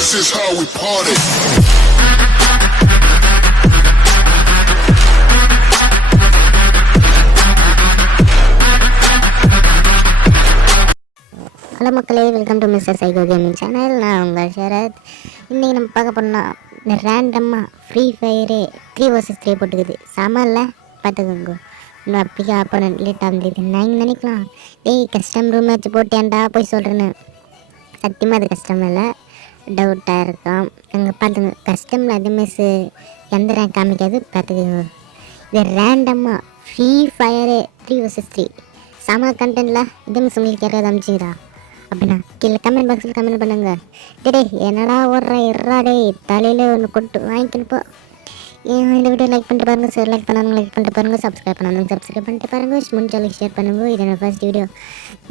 This is how we party. Hello மக்களே, welcome to mister psycho gaming channel. நான் உங்கள் ஷரத். இன்றைக்கி நம்ம பார்க்க போனால் இந்த ரேண்டமாக ஃப்ரீ ஃபயரு 3 vs 3 போட்டுக்குது. சமல்ல பார்த்துக்கோங்க. இன்னும் அப்படியே ஆப்போனன்ட் லேட்டாக இருந்தது. நான் நினைக்கலாம், டேய் கஸ்டம் ரூம் மேட்ச் போட்டேன்டா போய் சொல்கிறேன்னு. சத்தியமாக அது கஷ்டம் இல்லை, டவுட்டாக இருக்கும். அங்கே பார்த்துங்க, கஸ்டமில் அது மிஸ் எந்த ரேங்க் காமிக்காது பார்த்துக்கோங்க. இது ரேண்டமாக ஃப்ரீ ஃபயரு 3 vs 3 சம கண்டென்ட்டில் இது மிஸ் உங்களுக்கு யாராவது அமைச்சிக்கிறா அப்படின்னா கீழே கமெண்ட் பாக்ஸில் கமெண்ட் பண்ணுங்க. டே என்னடா ஓடுற எறா டே தலையில் ஒன்று கொட்டு வாங்கிக்கணுப்போ. இந்த வீடியோ லைக் பண்ணிட்டு பாருங்கள் சார். லைக் பண்ணாங்க லைக் பண்ணிட்டு பாருங்கள், சப்ஸ்கிரைப் பண்ணாங்க சப்ஸ்கிரைப் பண்ணிட்டு பாருங்கள், முடிஞ்சாலும் ஷேர் பண்ணுங்க. இது என்னோட ஃபர்ஸ்ட் வீடியோ.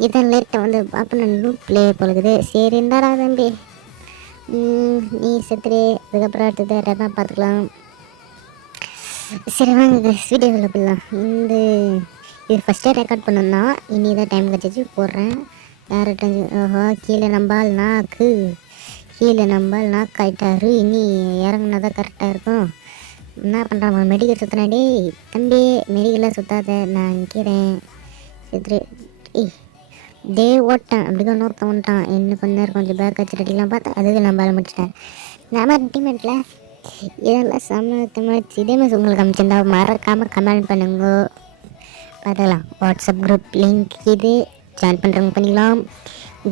இதை லேட்டாக வந்து பார்ப்போம் ப்ளே பொழுது. சரி இருந்தாடா தம்பி, நீ செத்துரு, அதுக்கப்புறம் அடுத்தது யாராவது தான் பார்த்துக்கலாம். சரி வாங்க வீடியோவில் போடலாம். இது ஃபஸ்ட்டே ரெக்கார்ட் பண்ணோம்னா இனி தான் டைம் கிடச்சிச்சு போடுறேன். யார்கிட்ட ஓஹோ கீழே நம்பால் நாக் ஆகிட்டாரு. இனி இறங்குனா தான் கரெக்டாக இருக்கும். என்ன பண்ணுறாங்க, மெடிக்கல் சுற்றினாடே தம்பி, மெடிக்கலாக சுற்றாத, நான் நிற்கிறேன். சரி டே ஓட்டேன் அப்படிதான் இன்னொருத்தன் வந்துட்டான். இன்னும் கொஞ்ச நேரம் கொஞ்சம் பேக் வச்சு ரெடிலாம் பார்த்தா அதுக்கு நம்பால் முடிச்சிட்டேன். நம்ம டீமெண்ட்டில் இதெல்லாம் சமயத்தமாச்சு. இதே மாதிரி உங்களுக்கு அமைச்சிருந்தா மறக்காமல் கமெண்ட் பண்ணுங்க, பார்த்துக்கலாம். வாட்ஸ்அப் குரூப் லிங்க் இது ஜாயின் பண்ணுறவங்க பண்ணிக்கலாம்.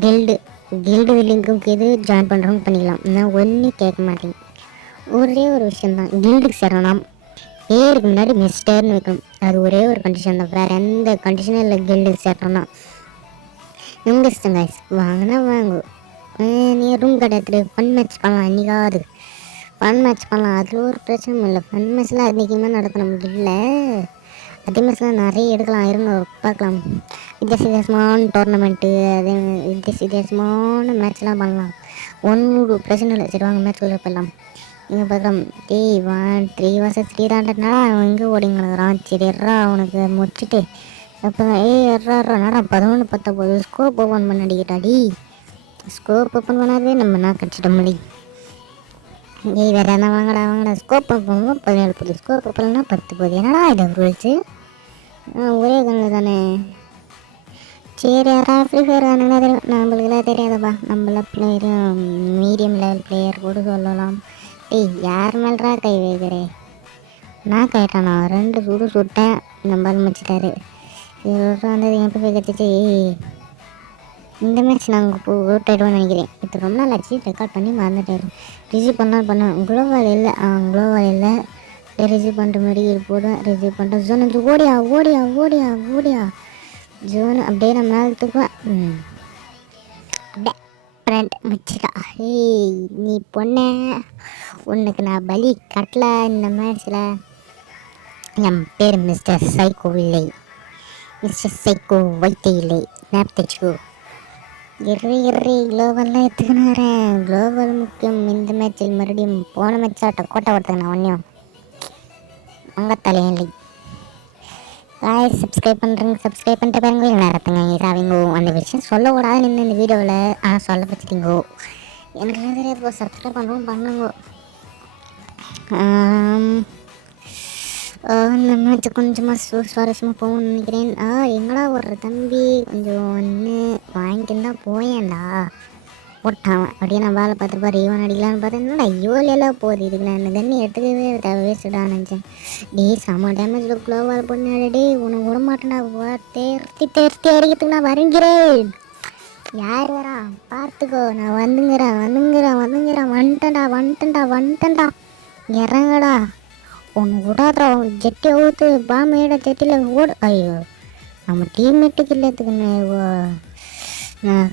கில்டு லிங்க்கும் இது ஜாயின் பண்ணுறவங்க பண்ணிக்கலாம். நான் ஒன்றும் கேட்க மாட்டேங்க, ஒரே ஒரு விஷயந்தான். கில்டுக்கு சேரணும், பேருக்கு முன்னாடி மிஸ்டர்னு வைக்கணும். அது ஒரே ஒரு கண்டிஷன் தான், வேறு எந்த கண்டிஷனும் இல்லை. கில்டுக்கு சேரணும்னா உங்கள் இஷ்டம் கைஸ், வாங்கினா வாங்கும். நீ ரூம் கிடையாது, ஃபன் மேட்ச் பண்ணலாம். இன்றைக்காவது ஃபன் மேட்ச் பண்ணலாம், அதில் ஒரு பிரச்சனையும் இல்லை. ஃபன் மேட்ச்லாம் அதிகமாக நடக்கணும் இல்லை, அதே மாதிரிலாம் நிறைய எடுக்கலாம். இருங்க பார்க்கலாம். வித்தியாசமான டோர்னமெண்ட்டு, அதே வித்தியாசமான மேட்ச்லாம் பண்ணலாம். ஒன்று பிரச்சனை இல்லை. சரி வாங்க மேட்ச் போயிடலாம். இங்கே பார்க்கலாம். 3 vs 3 தாண்டா அவன் எங்கே ஓடிங்கிறான். சரி எறா அவனுக்கு முடிச்சுட்டு அப்போ எறா நடா 11-19 ஸ்கோப் ஓப்பன் பண்ண அடிக்கிட்டாடி. ஸ்கோப் ஓப்பன் பண்ணாதே நம்ம நான் கடிச்சிட்ட முடி. வேறு என்ன வாங்கடா ஸ்கோப் ஓப்பன் 17 போகுது, ஸ்கோப் ஓப்பன்னா 10 போகுது. என்னடா இது ரூல்ஸு? ஒரே கண்ணு தானே. சரி யாராவது ஃப்ரீ ஃபயர் வேணுன்னா தெரியும், நம்மளுக்குலாம் தெரியாதப்பா. நம்மள பிளேயரும் மீடியம் லெவல் பிளேயர் கூட சொல்லலாம். யார் மேல்ரா கை வைக்கிறே? நான் கைட்டானா 2 சூடு சுட்டேன், நம்பால் முடிச்சிட்டாரு. வந்தது எப்போ போய் கட்சிச்சு. இந்த மேட்ச் நாங்கள் போட்டாயிடுவோம்னு நினைக்கிறேன். இது ரொம்ப நாள் ஆச்சு, ரெக்கார்ட் பண்ணி மறந்துட்டாரு. ரிசீவ் பண்ணேன். குளோவால் இல்லை ரிசீவ் பண்ணுற மாதிரி போடுவேன். ரிசீவ் பண்ணுறேன். ஜோன் வந்து ஓடியா ஜோன் அப்படியே நான் மேலே தூக்குவேன். அப்படியே ஃப்ரெண்ட் முடிச்சிட்டா. நீ பொண்ண உனக்கு நான் பலி கட்டல இந்த மேட்ச்சில். என் பேர் மிஸ்டர் சைக்கோ இல்லை, மிஸ்டர் சைக்கோ வைத்த இல்லை, நேப் தச்சுக்கோ. எறி குளோவல்லாம் எடுத்துக்கினாரேன். குளோவல் முக்கியம் இந்த மேட்சில். மறுபடியும் போன மேட்சாட்ட கோட்டை ஓடுறதுக்கு நான் ஒன்றையும் அங்கே தலையில்லை. சப்ஸ்கிரைப் பண்ணிட்டு பாருங்க. நேரத்துங்க அவங்க அந்த விஷயம் சொல்லக்கூடாதுன்னு இந்த வீடியோவில் சொல்ல வச்சுட்டீங்கோ. எனக்கு தெரியாது, சப்ஸ்கிரைப் பண்ணுங்க. இந்த மேட்ச் கொஞ்சமாக சுவாரஸ்யமாக போகணும்னு நினைக்கிறேன். எங்கடா ஓடுற தம்பி, கொஞ்சம் ஒன்று வாங்கிட்டு தான் போயேன்டா போட்டான். அப்படியே நான் வேலை பார்த்துருப்பா ஈவன் அடிக்கலான்னு பார்த்தேன். என்னடா இவ்வளோலாம் போகுது, இதுக்கு நான் இந்த தண்ணி எடுத்துக்கவே வேஸ்ட்டுடான்னு நினச்சேன். செம்ம டேமேஜில் குளோவால் பண்ணாடே, உனக்கு விட மாட்டேன்டா. தேர்த்தி அடிக்கிறதுக்கு நான் வருங்கிறேன். யார் வரா பார்த்துக்கோ, நான் வந்துட்டேன்டா. இறங்கடா, உனக்கு விடாதா. ஜெட்டி ஊற்று பாமையிட ஜெட்டியில் ஓடு. ஐயோ நம்ம டீம்மேட்டுக்கு இல்லத்துக்குன்னு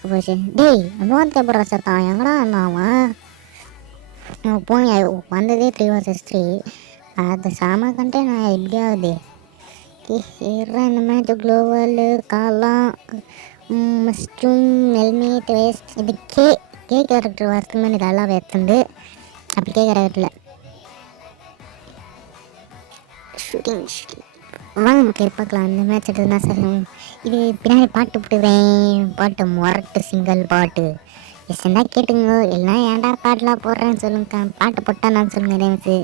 போச்சு. டேய் நோத்தப்படுற சத்தான் எங்கடா அவன் போய் வந்ததே 3 vs 3. அது சாம கண்டே நான் எப்படியாவது இந்த மேட்ச் குளோவல் காலாம் மஸ்ட்ரூம் ஹெல்மெட் வேஸ்ட். இது கே கேரக்டர் வரத்துமே இது எல்லாம் எடுத்துண்டு அப்படி கேரக்டரில் ஷூட்டிங் வாங்க மக்கள் பார்க்கலாம். இந்த மேட்ச் எடுத்துனா சார் இது பின்னாடி பாட்டு போட்டுக்கிறேன். பாட்டு முரட்டு சிங்கிள் பாட்டு இஷ்டம்னா கேட்டுங்க, இல்லைனா ஏன்டா பாட்டெலாம் போடுறேன்னு சொல்லுங்க. பாட்டு போட்டால் நான் சொல்லுங்கள் இதே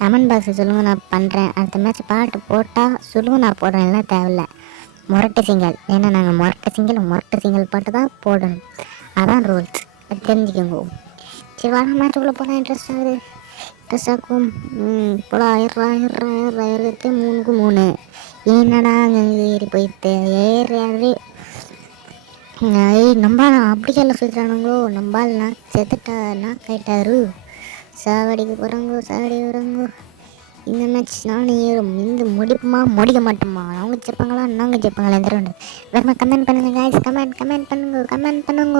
கமெண்ட் பாக்ஸில் சொல்லுங்கள், நான் பண்ணுறேன். அடுத்த மேட்ச் பாட்டு போட்டால் சொல்லுங்கள், நான் போடுறேன். எல்லாம் தேவையில்ல, முரட்டு சிங்கல். ஏன்னா நாங்கள் முரட்டு சிங்கல் பாட்டு தான் போடணும். அதான் ரூல்ஸ், அது தெரிஞ்சுக்கோங்க. சரி வாங்க மேட்சுக்குள்ளே போனால் இன்ட்ரெஸ்ட் ஆகும். போலாம். 3-3 என்னடா அங்கே ஏறி போயிட்டு ஏறி நம்பால் அப்படிக்கெல்லாம் சுற்றுறானுங்களோ. நம்பால்னா செத்துட்டானா கைட்டாரு. சாவடிக்கு போகிறாங்கோ. இந்த மேட்ச் நானும் ஏறும். இந்த முடிக்க மாட்டோமா? அவங்க ஜெயிப்பாங்களா நாங்கள் ஜெயிப்பாங்களா? இந்த ரவுண்டு வேறு கமெண்ட் பண்ணுங்க guys. கமெண்ட் பண்ணுங்க.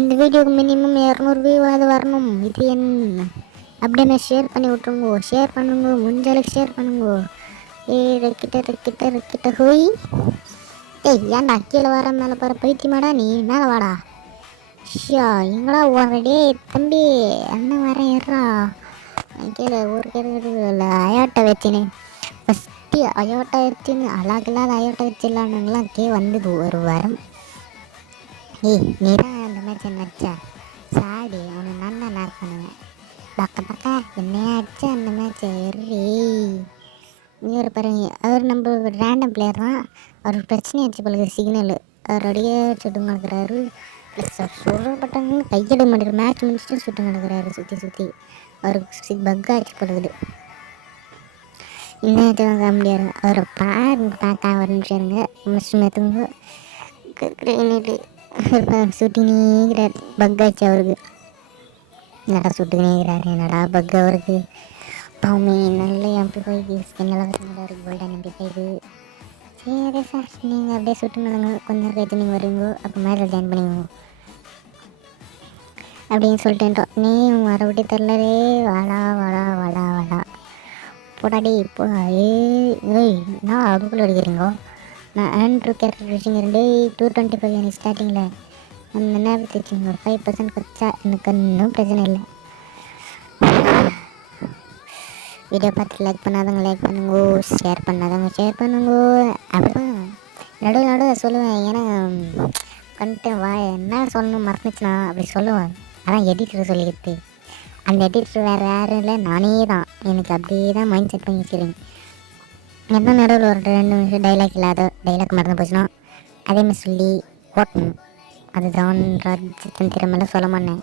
இந்த வீடியோக்கு மினிமம் 200 வியூ அது வரணும். இது என்ன அப்படியே ஷேர் பண்ணி விட்ருங்கோ. ஷேர் பண்ணுங்க, முடிஞ்சளவுக்கு ஷேர் பண்ணுங்க. கிட்ட ஹோய். ஏன்டா கீழே வர மேலே போகிற பைத்தியமாடா நீ? மேலே வாடா. ஷியா எங்கடா ஓடுறடே தம்பி? அண்ணன் வரேன் ஏறா. கீழே ஒரு இல்லை அயோட்டா வச்சுன்னு ஃபஸ்ட்டு அயோட்டா வச்சுன்னு அழகில்லாத அயோட்டா வச்சிடலானுங்களாம் வந்தது ஒரு வாரம். நீ தான் அந்த மேட்ச் என்ன அடிச்சா சாடி அவனை நான் தான் நாக் பண்ணுவேன். பக்கா என்னையா அடிச்சா அந்த மேட்ச்சை எறி. இவர் பாருங்க, அவர் நம்ம ரேண்டம் பிளேயர் தான். அவருக்கு பிரச்சனையாச்சு போல சிக்னல். அவர் அப்படியே சுட்டுங்க நடக்கிறாரு. ப்ளஸ் சொல்கிறப்பட்டாங்க கையெடு மாட்டேங்கிற மேட்ச் முடிச்சுட்டு சுட்டுங்க நடக்கிறாரு சுற்றி. அவருக்கு பக் ஆச்சு போடுது. இன்னும் வாங்க முடியாது. அவரை பார்க்க ஒரு நிமிஷம் இருங்க. மிஸ்டர் மேத்துங்க சுட்டினேங்கிறார். பக் ஆச்சு அவருக்கு. என்னடா சுட்டுக்கினேங்கிறாரு, என்னடா பக் அவருக்கு. பாவமே நல்ல எம்பி5 ஸ்கின்னெல்லாம் வச்சுருந்தா இருக்குது. கோல்டன் எம்பி5. சரி சார், நீங்கள் அப்படியே சுட்டு நடங்க. கொஞ்ச நேரம் கழிச்சு நீங்கள் வருவீங்க. அப்போ மேட்ச்சில் ஜாயின் பண்ணிக்கோங்க அப்படின்னு சொல்லிட்டேன்ட்டோம். நீ வர விட்டு தெரிலரே. வாடா போடாடி இப்போ. நான் அதுக்குள்ளே அடிக்கிறீங்கோ. நான் ஆண்ட்ரூ கேரக்டர் வச்சுங்க 225 எனக்கு ஸ்டார்டிங்கில் அந்த நேரத்தை வச்சுங்க. ஒரு 5% குறைச்சா எனக்கு இன்னும் பிரச்சனை இல்லை. வீடியோ பார்த்து லைக் பண்ணாதவங்க லைக் பண்ணுங்க, ஷேர் பண்ணாதவங்க ஷேர் பண்ணுங்க. அப்படிதான் நடுவில் சொல்லுவேன். ஏன்னா என்ன சொல்லணும் மறந்துச்சுன்னா அப்படி சொல்லுவேன். அதான் எடிட்டர் சொல்லிக்கிட்டு. அந்த எடிட்டர் வேறு யாரும் இல்லை, நானே தான். எனக்கு அப்படியே தான் மைண்ட் செட் பண்ணி வச்சுக்கிறேன். என்ன நடுவில் ஒரு 2 நிமிஷம் டைலாக் இல்லாத டைலாக் மறந்து போச்சுன்னா அதேமாதிரி சொல்லி ஓட்டணும். அதுதான் ராஜ்யத்தின் திறமையில சொல்ல மாட்டேன்.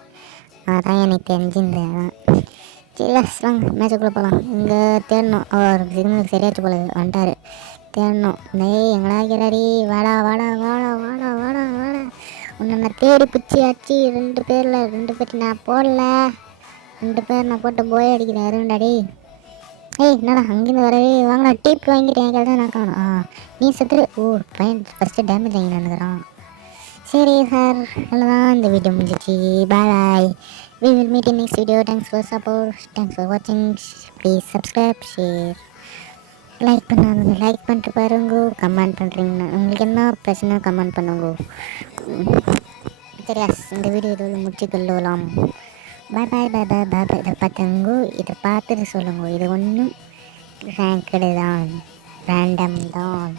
அதான் எனக்கு தெரிஞ்சிருந்தேன். சரி வாங்க மேட்சுக்குள்ளே போகலாம். இங்கே தேடணும். அவர் சிக்னலுக்கு சரியாச்சு போல வந்துட்டார். தேடணும். எங்கடா இருக்கிறாடி? வாடா உன்னை நான் தேடி பிடிச்சி ஆச்சு. 2 பேர் நான் போடல. 2 பேர் நான் போட்டு போய் அடிக்கிறேன். இருண்டாடி. என்னடா அங்கேருந்து வரவே வாங்கடா. டீப் வாங்கிட்டேன். என் தான் நான் காணும். நீ செத்துரு. பையன் ஃபஸ்ட்டு டேமேஜ் வாங்கி நினைக்கிறான். சரி சார், அவ்வளோதான். இந்த வீடியோ முடிஞ்சிச்சு. பாய். We will meet in next video. Thanks for support. Thanks for watching. Please subscribe, share. Like பண்ணாதவங்க லைக் பண்ணிட்டு பாருங்க. கமெண்ட் பண்ணுறீங்கன்னா உங்களுக்கு என்ன பிரச்சனை கமெண்ட் பண்ணுங்க. சரியா? இந்த வீடியோ இதோட முடிச்சுக்கொள்ளலாம். பாய். இதை பார்த்துங்க. இதை பார்த்துட்டு சொல்லுங்க. இது ஒன்றும் ரேங்க்டு தான், ரேண்டம் தான்.